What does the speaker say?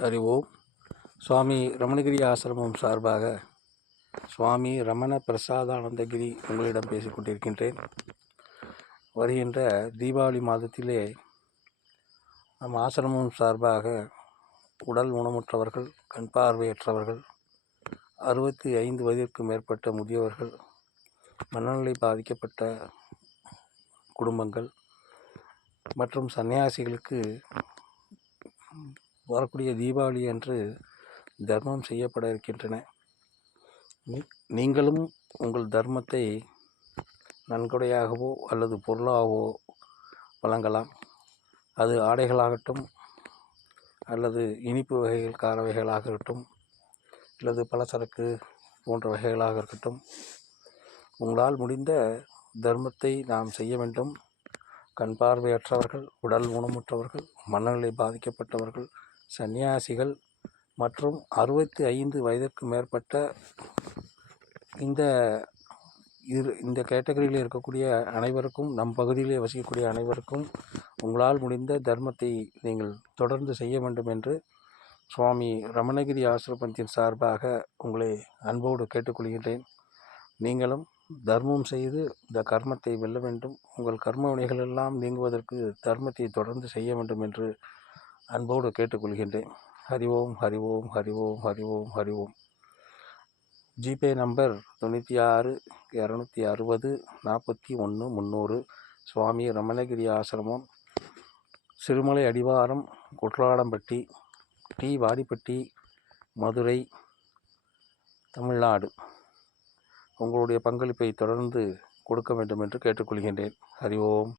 ஹரி ஓம். சுவாமி ரமணகிரி ஆசிரமம் சார்பாக சுவாமி ரமண பிரசாதானந்தகிரி உங்களிடம் பேசிக் கொண்டிருக்கின்றேன். வருகின்ற தீபாவளி மாதத்திலே நம் ஆசிரமம் சார்பாக உடல் ஊனமுற்றவர்கள், கண் பார்வையற்றவர்கள், 65 வயதிற்கு மேற்பட்ட முதியவர்கள், மனநிலை பாதிக்கப்பட்ட குடும்பங்கள் மற்றும் சன்னியாசிகளுக்கு வரக்கூடிய தீபாவளி அன்று தர்மம் செய்யப்பட இருக்கின்றன. நீங்களும் உங்கள் தர்மத்தை நன்கொடையாகவோ அல்லது பொருளாகவோ வழங்கலாம். அது ஆடைகளாகட்டும், அல்லது இனிப்பு வகைகள், கார வகைகளாக இருக்கட்டும், அல்லது பலசரக்கு போன்ற வகைகளாக இருக்கட்டும். உங்களால் முடிந்த தர்மத்தை நாம் செய்ய வேண்டும். கண் பார்வையற்றவர்கள், உடல் ஊனமுற்றவர்கள், மனநிலை பாதிக்கப்பட்டவர்கள், சன்னியாசிகள் மற்றும் 65 வயதிற்கு மேற்பட்ட இந்த கேட்டகரியில் இருக்கக்கூடிய அனைவருக்கும், நம் பகுதியிலே வசிக்கக்கூடிய அனைவருக்கும் உங்களால் முடிந்த தர்மத்தை நீங்கள் தொடர்ந்து செய்ய வேண்டும் என்று சுவாமி ரமணகிரி ஆசிரமத்தின் சார்பாக உங்களை அன்போடு கேட்டுக்கொள்கின்றேன். நீங்களும் தர்மம் செய்து இந்த கர்மத்தை வெல்ல வேண்டும். உங்கள் கர்ம வினைகள் எல்லாம் நீங்குவதற்கு தர்மத்தை தொடர்ந்து செய்ய வேண்டும் என்று அன்போடு கேட்டுக்கொள்கின்றேன். ஹரி ஓம், ஹரி ஓம், ஹரி ஓம், ஹரி ஓம், ஹரி ஓம். GPay number 96 260 41 300. சுவாமி ரமணகிரி ஆசிரமம், சிறுமலை அடிவாரம், குட்லாடம்பட்டி, டி வாடிப்பட்டி, மதுரை, தமிழ்நாடு. உங்களுடைய பங்களிப்பை தொடர்ந்து கொடுக்க வேண்டும் என்று கேட்டுக்கொள்கின்றேன். ஹரி ஓம்.